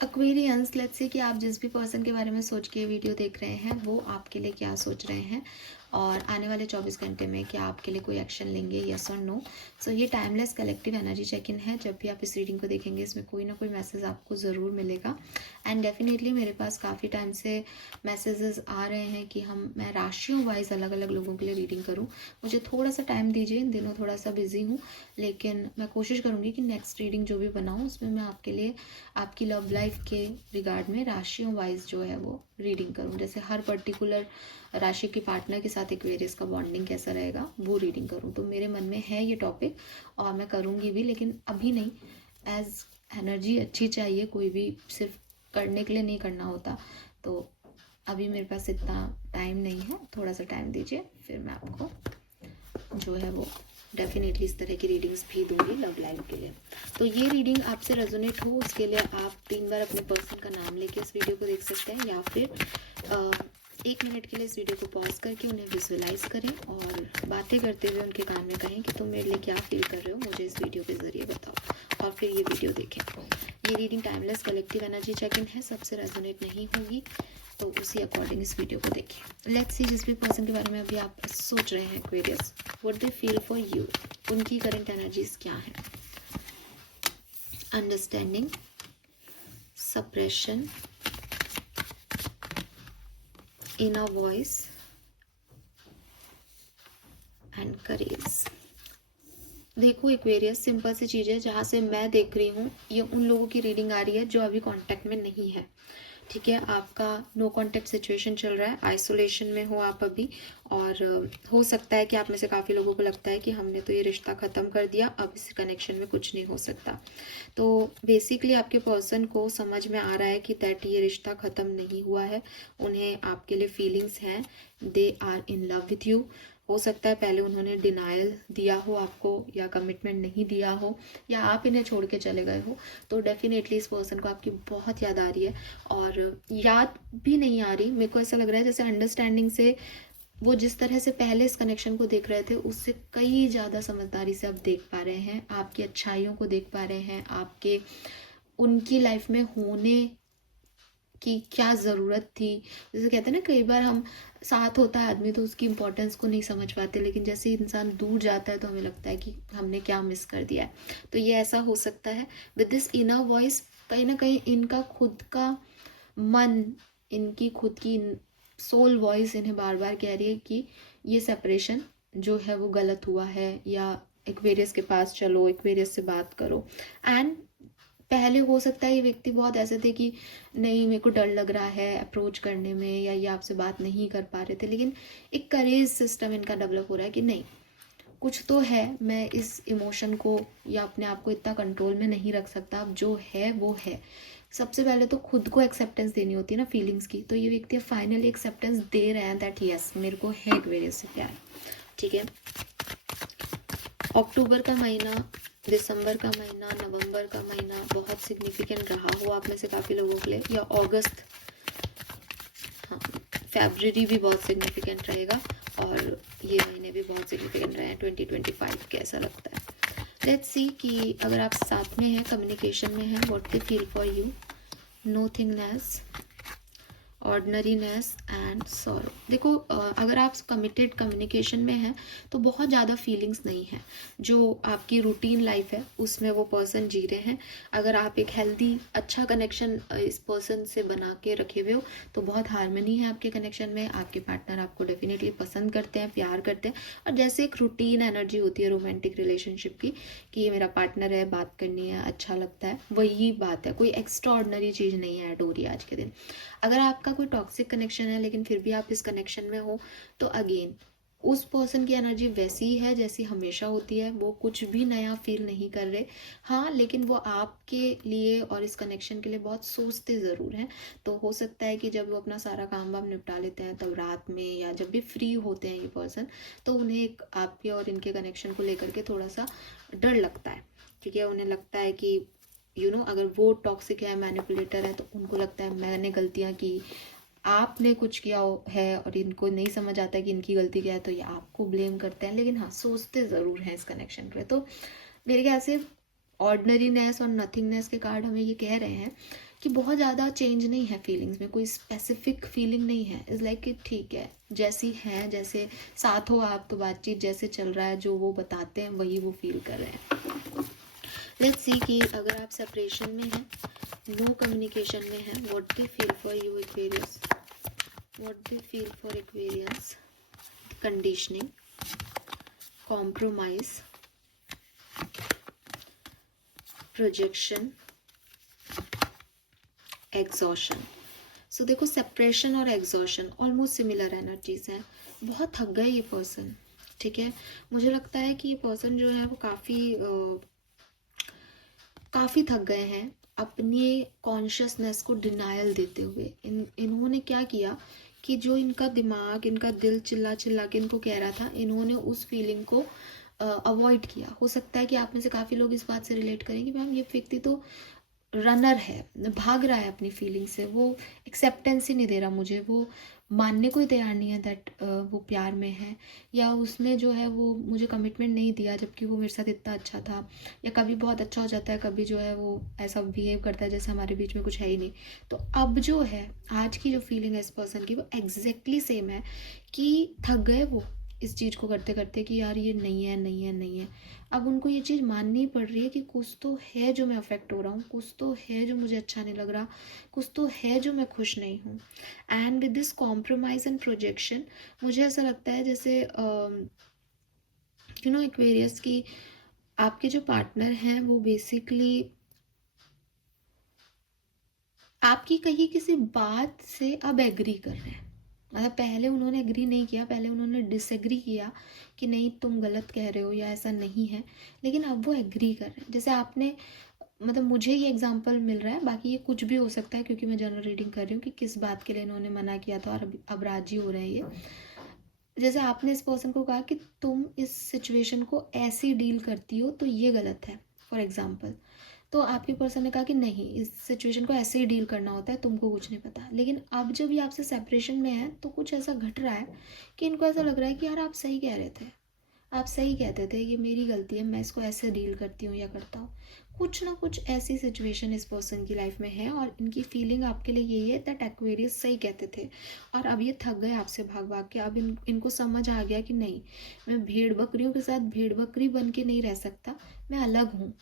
Aquarians, let's say कि आप जिस भी पर्सन के बारे में सोच के वीडियो देख रहे हैं वो आपके लिए क्या सोच रहे हैं और आने वाले 24 घंटे में क्या आपके लिए कोई एक्शन लेंगे, यस और नो। सो ये timeless collective energy check in है। जब भी आप इस रीडिंग को देखेंगे इसमें कोई ना कोई मैसेज आपको ज़रूर मिलेगा। एंड डेफिनेटली मेरे पास काफ़ी टाइम से मैसेजेस आ रहे हैं कि मैं राशियों वाइज अलग अलग लोगों के लिए रीडिंग करूँ। मुझे थोड़ा सा टाइम दीजिए, इन दिनों थोड़ा सा बिजी हूँ, लेकिन मैं कोशिश करूँगी कि नेक्स्ट रीडिंग जो भी बनाऊँ उसमें मैं आपके लिए आपकी लव लाइफ के रिगार्ड में राशियों वाइज जो है वो रीडिंग करूँ। जैसे हर पर्टिकुलर राशि के पार्टनर के साथ एक्वेरियस का बॉन्डिंग कैसा रहेगा वो रीडिंग करूँ। तो मेरे मन में है ये टॉपिक और मैं करूँगी भी, लेकिन अभी नहीं। एज एनर्जी अच्छी चाहिए, कोई भी सिर्फ करने के लिए नहीं करना होता। तो अभी मेरे पास इतना टाइम नहीं है, थोड़ा सा टाइम दीजिए, फिर मैं आपको जो है वो डेफिनेटली इस तरह की रीडिंग्स भी दूंगी लव लाइफ के लिए। तो ये रीडिंग आपसे रेजोनेट हो उसके लिए आप 3 बार अपने पर्सन का नाम लेके इस वीडियो को देख सकते हैं, या फिर 1 मिनट के लिए इस वीडियो को पॉज करके उन्हें विजुअलाइज करें और बातें करते हुए उनके कान में कहें कि तुम मेरे लिए क्या फील कर रहे हो, मुझे इस वीडियो के ज़रिए बताओ, और फिर ये वीडियो देखें। ये reading timeless collective energy check in है, सबसे रेजोनेट नहीं होगी, तो उसी अकॉर्डिंग इस वीडियो को देखें। लेट्स सी जिस भी पर्सन के बारे में अभी आप सोच रहे हैं Aquarius, what they feel for you, उनकी करंट एनर्जीज क्या है। Understanding, suppression, inner voice and courage. देखो एक्वेरियस, सिंपल सी चीज़ है, जहाँ से मैं देख रही हूँ ये उन लोगों की रीडिंग आ रही है जो अभी कांटेक्ट में नहीं है। ठीक है, आपका नो कांटेक्ट सिचुएशन चल रहा है, आइसोलेशन में हो आप अभी, और हो सकता है कि आप में से काफ़ी लोगों को लगता है कि हमने तो ये रिश्ता ख़त्म कर दिया, अब इस कनेक्शन में कुछ नहीं हो सकता। तो बेसिकली आपके पर्सन को समझ में आ रहा है कि दैट ये रिश्ता ख़त्म नहीं हुआ है, उन्हें आपके लिए फीलिंग्स हैं, they are in love with you. हो सकता है पहले उन्होंने डिनायल दिया हो आपको, या कमिटमेंट नहीं दिया हो, या आप इन्हें छोड़ के चले गए हो। तो डेफिनेटली इस पर्सन को आपकी बहुत याद आ रही है, और याद भी नहीं आ रही, मेरे को ऐसा लग रहा है जैसे अंडरस्टैंडिंग से वो जिस तरह से पहले इस कनेक्शन को देख रहे थे उससे कई ज़्यादा समझदारी से अब देख पा रहे हैं, आपकी अच्छाइयों को देख पा रहे हैं, आपके उनकी लाइफ में होने की क्या ज़रूरत थी। जैसे कहते हैं ना, कई बार हम साथ होता है आदमी तो उसकी इम्पोर्टेंस को नहीं समझ पाते, लेकिन जैसे इंसान दूर जाता है तो हमें लगता है कि हमने क्या मिस कर दिया है। तो ये ऐसा हो सकता है विद दिस इनर वॉइस। कहीं ना कहीं इनका खुद का मन, इनकी खुद की सोल वॉइस इन्हें बार बार कह रही है कि ये सेपरेशन जो है वो गलत हुआ है, या एक्वेरियस के पास चलो, एक्वेरियस से बात करो। एंड पहले हो सकता है ये व्यक्ति बहुत ऐसे थे कि नहीं, मेरे को डर लग रहा है अप्रोच करने में, या ये आपसे बात नहीं कर पा रहे थे, लेकिन एक करेज सिस्टम इनका डेवलप हो रहा है कि नहीं, कुछ तो है, मैं इस इमोशन को या अपने आप को इतना कंट्रोल में नहीं रख सकता, अब जो है वो है। सबसे पहले तो खुद को एक्सेप्टेंस देनी होती है ना फीलिंग्स की, तो ये व्यक्ति फाइनली एक्सेप्टेंस दे रहे हैं दैट यस, मेरे को है एक्वेरियस से प्यार। ठीक है, अक्टूबर का महीना, दिसंबर का महीना, नवंबर का महीना बहुत सिग्निफिकेंट रहा हो आप में से काफ़ी लोगों के लिए, या अगस्त, हाँ, फरवरी भी बहुत सिग्निफिकेंट रहेगा, और ये महीने भी बहुत सिग्निफिकेंट रहे हैं 2025 के, ऐसा लगता है। लेट्स सी कि अगर आप साथ में हैं, कम्युनिकेशन में हैं, what they feel for you, nothingness, ordinariness and sorrow. देखो अगर आप कमिटेड कम्युनिकेशन में हैं तो बहुत ज़्यादा फीलिंग्स नहीं है, जो आपकी रूटीन लाइफ है उसमें वो पर्सन जी रहे हैं। अगर आप एक हेल्दी अच्छा कनेक्शन इस पर्सन से बना के रखे हुए हो तो बहुत हार्मनी है आपके कनेक्शन में, आपके पार्टनर आपको डेफिनेटली पसंद करते हैं, प्यार करते हैं, और जैसे एक रूटीन एनर्जी होती है रोमांटिक रिलेशनशिप की कि ये मेरा पार्टनर है, बात करनी है, अच्छा लगता है, वही बात है, कोई एक्स्ट्रा ऑर्डनरी चीज़ नहीं ऐड हो रही है आज के दिन। अगर आपका कोई टॉक्सिक कनेक्शन है लेकिन फिर भी आप इस कनेक्शन में हो, तो अगेन उस पर्सन की एनर्जी वैसी ही है जैसी हमेशा होती है, वो कुछ भी नया फील नहीं कर रहे। हाँ, लेकिन वो आपके लिए और इस कनेक्शन के लिए बहुत सोचते ज़रूर हैं। तो हो सकता है कि जब वो अपना सारा काम वाम निपटा लेते हैं तब रात में, या जब भी फ्री होते हैं ये पर्सन, तो उन्हें एक आपके और इनके कनेक्शन को लेकर के थोड़ा सा डर लगता है। ठीक है, उन्हें लगता है कि अगर वो टॉक्सिक है, मैनिपुलेटर है, तो उनको लगता है मैंने गलतियाँ की, आपने कुछ किया है, और इनको नहीं समझ आता कि इनकी गलती क्या है, तो ये आपको ब्लेम करते हैं। लेकिन हाँ, सोचते ज़रूर हैं इस कनेक्शन पे। तो मेरे ख्याल से ऑर्डनरीनेस और नथिंगनेस के कार्ड हमें ये कह रहे हैं कि बहुत ज़्यादा चेंज नहीं है फीलिंग्स में, कोई स्पेसिफिक फीलिंग नहीं है। इज़ लाइक कि ठीक है, जैसी है, जैसे साथ हो आप तो बातचीत जैसे चल रहा है, जो वो बताते हैं वही वो फील कर रहे हैं। लेट्स सी कि अगर आप सेपरेशन में हैं, नो कम्युनिकेशन में है, what they feel for you Aquarius, what they feel for Aquarius, conditioning, compromise, projection, exhaustion. So देखो सेपरेशन और एग्जॉशन ऑलमोस्ट सिमिलर एनर्जीज हैं। बहुत थक गए ये पर्सन, ठीक है। मुझे लगता है कि ये पर्सन जो है वो काफ़ी थक गए हैं अपनी कॉन्शियसनेस को डिनायल देते हुए। इन्होंने क्या किया कि जो इनका दिमाग, इनका दिल चिल्ला चिल्ला के इनको कह रहा था, इन्होंने उस फीलिंग को अवॉइड किया। हो सकता है कि आप में से काफ़ी लोग इस बात से रिलेट करेंगे, मैम ये व्यक्ति तो रनर है, भाग रहा है अपनी फीलिंग से, वो एक्सेप्टेंस ही नहीं दे रहा मुझे, वो मानने को ही तैयार नहीं है दैट वो प्यार में है, या उसने जो है वो मुझे कमिटमेंट नहीं दिया जबकि वो मेरे साथ इतना अच्छा था, या कभी बहुत अच्छा हो जाता है, कभी जो है वो ऐसा बिहेव करता है जैसे हमारे बीच में कुछ है ही नहीं। तो अब जो है आज की जो फीलिंग है इस पर्सन की वो एग्जैक्टली सेम है कि थक गए वो इस चीज़ को करते करते कि यार ये नहीं है, नहीं है, नहीं है। अब उनको ये चीज़ माननी पड़ रही है कि कुछ तो है जो मैं अफेक्ट हो रहा हूँ, कुछ तो है जो मुझे अच्छा नहीं लग रहा, कुछ तो है जो मैं खुश नहीं हूँ। And with this compromise and projection, मुझे ऐसा लगता है जैसे यू नो एक्वेरियस की आपके जो पार्टनर हैं वो बेसिकली आपकी कही किसी बात से अब एग्री कर रहे हैं। मतलब पहले उन्होंने एग्री नहीं किया, पहले उन्होंने डिसएग्री किया कि नहीं तुम गलत कह रहे हो या ऐसा नहीं है, लेकिन अब वो एग्री कर रहे हैं। जैसे आपने, मतलब मुझे ये एग्जांपल मिल रहा है, बाकी ये कुछ भी हो सकता है क्योंकि मैं जनरल रीडिंग कर रही हूँ कि किस बात के लिए इन्होंने मना किया था और अब राजी हो रहे हैं ये। जैसे आपने इस पर्सन को कहा कि तुम इस सिचुएशन को ऐसे डील करती हो तो ये गलत है, फॉर एग्जाम्पल। तो आपके पर्सन ने कहा कि नहीं, इस सिचुएशन को ऐसे ही डील करना होता है, तुमको कुछ नहीं पता। लेकिन अब जब ये आपसे सेपरेशन में है तो कुछ ऐसा घट रहा है कि इनको ऐसा लग रहा है कि यार आप सही कह रहे थे, आप सही कहते थे, ये मेरी गलती है, मैं इसको ऐसे डील करती हूँ या करता हूँ। कुछ ना कुछ ऐसी सिचुएशन इस पर्सन की लाइफ में है और इनकी फीलिंग आपके लिए यही है दैट एक्वेरियस सही कहते थे और अब ये थक गए आपसे भाग भाग के। अब इनको समझ आ गया कि नहीं, मैं भेड़ बकरियों के साथ भेड़ बकरी बन के नहीं रह सकता, मैं अलग हूँ।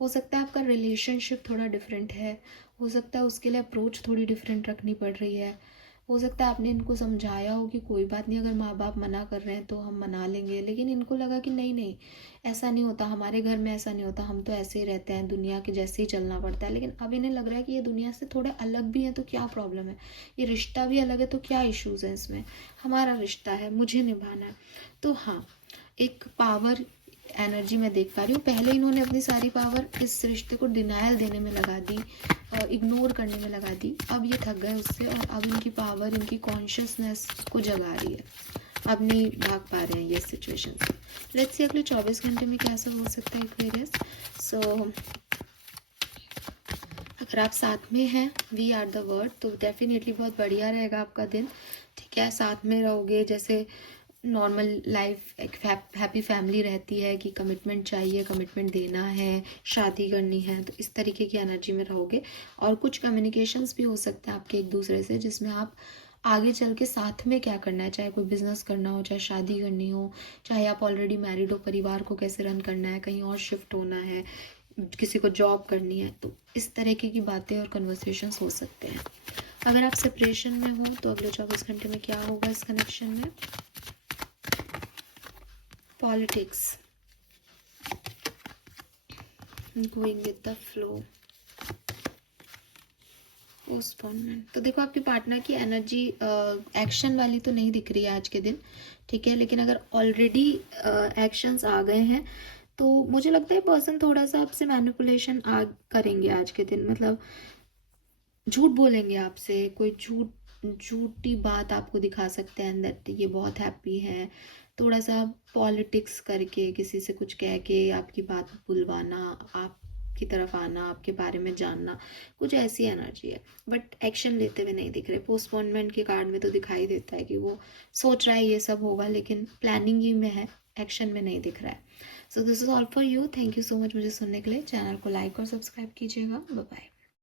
हो सकता है आपका रिलेशनशिप थोड़ा डिफरेंट है, हो सकता है उसके लिए अप्रोच थोड़ी डिफरेंट रखनी पड़ रही है, हो सकता है आपने इनको समझाया हो कि कोई बात नहीं, अगर माँ बाप मना कर रहे हैं तो हम मना लेंगे, लेकिन इनको लगा कि नहीं नहीं, ऐसा नहीं होता, हमारे घर में ऐसा नहीं होता, हम तो ऐसे ही रहते हैं, दुनिया के जैसे ही चलना पड़ता है। लेकिन अब इन्हें लग रहा है कि ये दुनिया से थोड़े अलग भी हैं तो क्या प्रॉब्लम है, ये रिश्ता भी अलग है तो क्या इश्यूज़ हैं इसमें, हमारा रिश्ता है, मुझे निभाना है। तो हाँ, एक पावर एनर्जी मैं देख पा रही हूँ। पहले इन्होंने अपनी सारी पावर इस रिश्ते को डिनायल देने में लगा दी और इग्नोर करने में लगा दी, अब ये थक गए उससे और अब इनकी पावर, इनकी कॉन्शियसनेस को जगा रही है, अब नहीं भाग पा रहे हैं ये सिचुएशन से। लेट्स सी अगले 24 घंटे में कैसा हो सकता है एक्वेरियस। सो अगर आप साथ में हैं, वी आर द वर्ड, तो डेफिनेटली बहुत बढ़िया रहेगा आपका दिन, ठीक है। साथ में रहोगे, जैसे नॉर्मल लाइफ एक हैप्पी फैमिली रहती है कि कमिटमेंट चाहिए, कमिटमेंट देना है, शादी करनी है, तो इस तरीके की एनर्जी में रहोगे। और कुछ कम्युनिकेशंस भी हो सकते हैं आपके एक दूसरे से, जिसमें आप आगे चल के साथ में क्या करना है, चाहे कोई बिजनेस करना हो, चाहे शादी करनी हो, चाहे आप ऑलरेडी मैरिड हो, परिवार को कैसे रन करना है, कहीं और शिफ्ट होना है, किसी को जॉब करनी है, तो इस तरीके की बातें और कन्वर्सेशंस हो सकते हैं। अगर आप सेपरेशन में हो तो अगले 24 घंटे में क्या होगा इस कनेक्शन में। Politics, going with the flow, postponement. तो देखो आपके पार्टनर की एनर्जी एक्शन वाली तो नहीं दिख रही है आज के दिन, ठीक है। लेकिन अगर ऑलरेडी एक्शंस आ गए हैं तो मुझे लगता है पर्सन थोड़ा सा आपसे मैनिपुलेशन करेंगे आज के दिन। मतलब झूठ बोलेंगे आपसे, कोई झूठी बात आपको दिखा सकते हैं दैट ये बहुत हैप्पी है, थोड़ा सा पॉलिटिक्स करके किसी से कुछ कह के आपकी बात बुलवाना, आपकी तरफ आना, आपके बारे में जानना, कुछ ऐसी एनर्जी है। बट एक्शन लेते हुए नहीं दिख रहे। पोस्टपोनमेंट के कार्ड में तो दिखाई देता है कि वो सोच रहा है ये सब होगा, लेकिन प्लानिंग ही में है, एक्शन में नहीं दिख रहा है। So this is all for you. Thank you so much मुझे सुनने के लिए। चैनल को लाइक और सब्सक्राइब कीजिएगा। Bye bye.